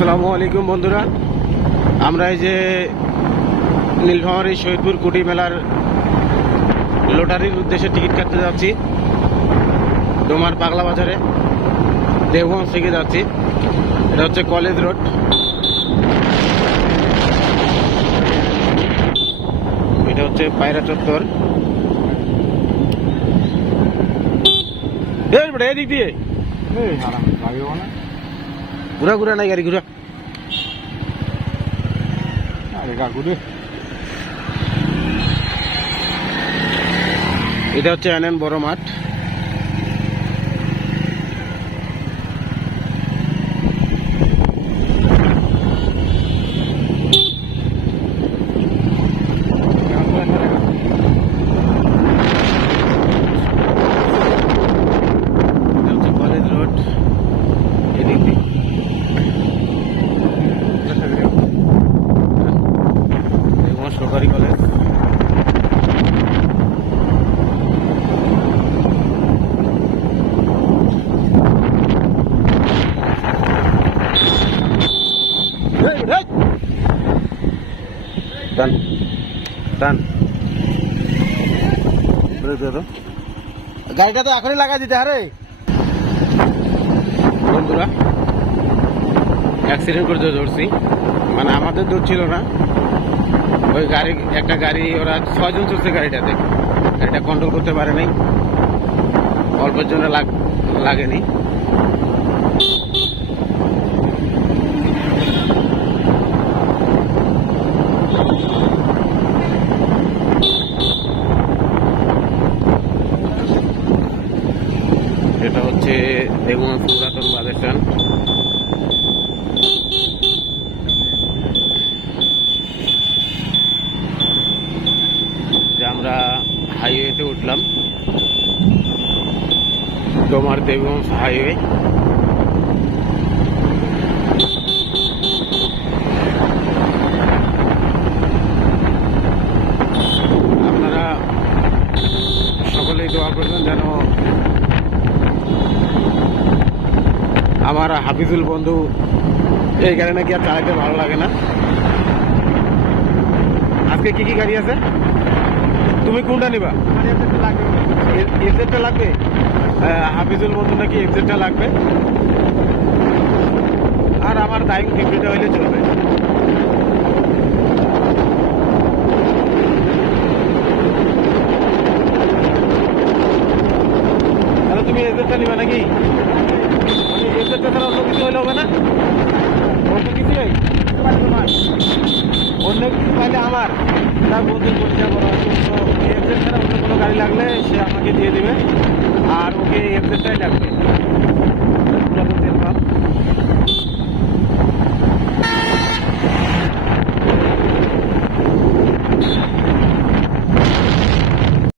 আসসালামু আলাইকুম বন্ধুরা, আমরা এই যে নীলফামারী শহীদপুর কুটি মেলার লটারির উদ্দেশ্যে টিকিট কাটতে যাচ্ছি। ডোমার পাগলা বাজারে দেবগঞ্জ থেকে যাচ্ছি। এটা হচ্ছে কলেজ রোড। এটা হচ্ছে পায়রা চত্বর। এদিক দিয়ে ঘুরা ঘুরা নাই গাড়ি ঘুরা। এটা হচ্ছে এনএন বড় মাঠ। কলেজ রোড এদিক দিয়ে সরকারি কলেজ। টান টান গাড়িটা তো এখনই লাগাই দিতে। আরে বন্ধুরা, অ্যাক্সিডেন্ট করে ধরছি, মানে আমাদের দূর ছিল না, ওই গাড়ি একটা গাড়ি ওরা 6 জন চলছে গাড়িটাতে, গাড়িটা কন্ট্রোল করতে পারে নাই, অল্পের জন্য লাগেনি। এটা হচ্ছে দেবগঞ্জ পুরাতন বাস স্ট্যান্ড। যে আমরা হাইওয়েতে উঠলাম, ডোমার দেবগঞ্জ হাইওয়ে। আপনারা সকলেই দোয়া করবেন যেন আমার হাফিজুল বন্ধু, এই গাড়ি নাকি আর চালাতে ভালো লাগে না। আজকে কি কি গাড়ি আছে? তুমি কোনটা নিবা? এফজেডটা লাগবে। হাফিজুল বন্ধু নাকি এফজেডটা লাগবে, আর আমার টাইম 50টা হইলে চলবে। তাহলে তুমি এফজেডটা নিবা নাকি? এফজেডটা ছাড়া অন্য কিছু হইলে হবে না? অন্য কিছু নেই, অন্য কিছু পাইলে আমার তার বন্ধুর পরিচয় করা আছে। এফজেড ছাড়া অন্য কোনো গাড়ি লাগলে সে আমাকে দিয়ে দেবে, আর ওকে এফজেডটাই লাগবে।